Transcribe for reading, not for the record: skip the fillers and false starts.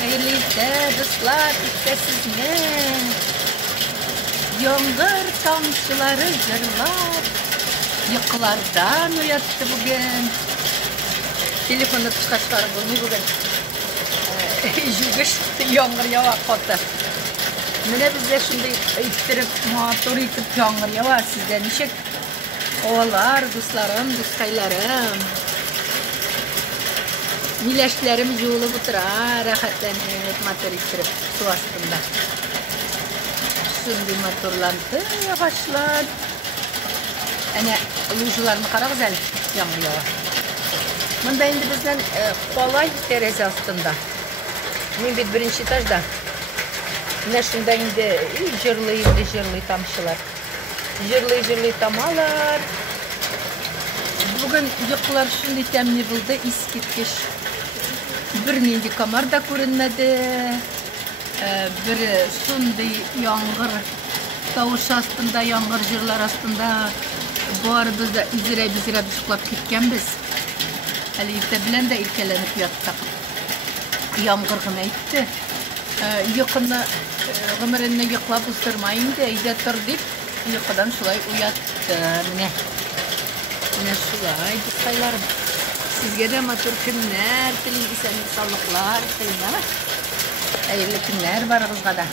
Hayırlı dostlar, işte sizine yağmur tamçıları zırlap yıkılardan uyattı bugün. Telefonu çıkartlar bunu bugün. Jügüş yağmur yağar hatta. Mene bizde şimdi ittirip motor itip yağmur yağar sizde nişek oğullar, dostlarım, dostaylarım. Mileşlerim yolu butırar, rahatlanıp motor ittirip su astında. Şimdi motorlandı yavaşlar. Hani lujularını kara güzel yağmur yağar. Bunda indi bizden kolay terezi astında. Ben birinci etajda. Yine şunda indi jırlı tamşılar. Jırlı tamalar. Bugün yıkılar şimdi temni buldu, iskitkiş. Bir nindi kamar da görünmedi. Bir şundi yağmur tavuş astında, yağmur jırlar astında. Bu arada da üzere düşüklap gitken biz. Ali ifte bilen de ilkelenip yattık. Yağmur gına itti. Yıkını gımırını yıklap ısırmayın da ide tur deyip yıkıdan şulay uyattı. Ne şulay dostlarım. Sizge de motor günler, tilin isenlik sağlıklar, tilin ama hayırlı günler barınızga da.